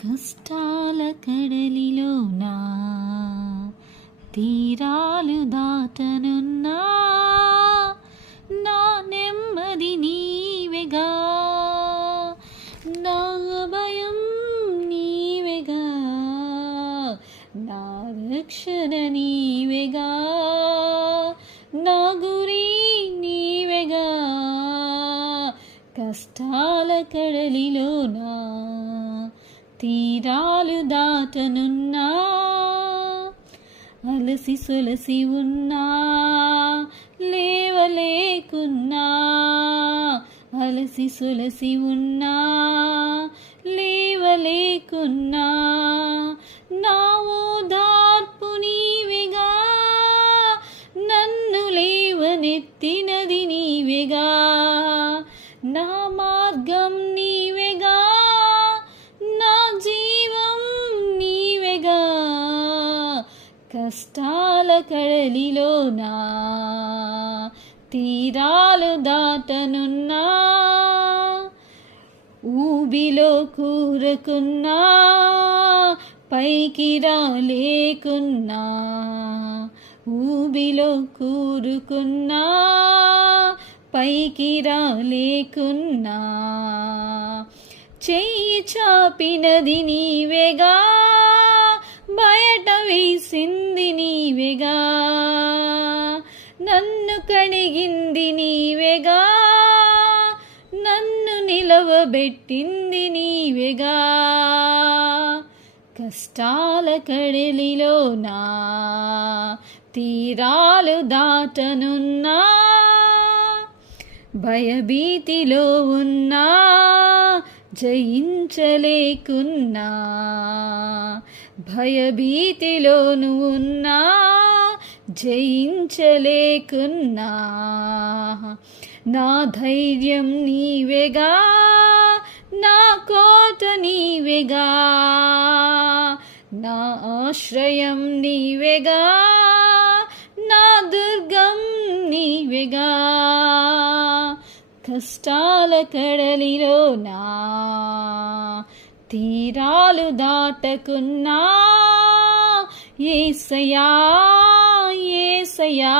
కష్టాల కడలిలోనా తీరాలు దాటనున్నా నా నెమ్మది నీవెగా, నా భయం నీవెగా, నా రక్షణ నీవెగా, నా గురి నీవెగా. కష్టాల కడలిలోనా తీరాలు దాటనున్నా, అలసి సొలసి ఉన్నా లేవలేకున్నా, అలసి సొలసి ఉన్నా లేవలేకున్నా, నా ఓదార్పు నీవెగా, నన్ను లేవనెత్తినది నీవెగా, నా మార్గం నీవెగా, నా జీవం నీవెగా. కష్టాల కడలిలోనా తీరాలు దాటనున్నా, ఊబిలో కూరుకున్నా పైకి రాలేకున్నా, ఊబిలో కూరుకున్నా పైకి రాలేకున్నా, చెయ్యి చాపినది నీవెగా, బయట వేసింది నీవెగా, నన్ను కడిగింది నీవెగా, నన్ను నిలవబెట్టింది నీవెగా. కష్టాల కడలిలోనా తీరాలు దాటనున్నా, భయభీతిలో ఉన్నా జయించలేకున్నా, భయభీతిలోను ఉన్నా జయించలేకున్నా, నా ధైర్యం నీవెగా, నా కోట నీవెగా, నా ఆశ్రయం నీవెగా, నా దుర్గం నీవెగా. కష్టాల కడలిలోనా తీరాలు దాటకున్నా, యేసయ్యా యేసయ్యా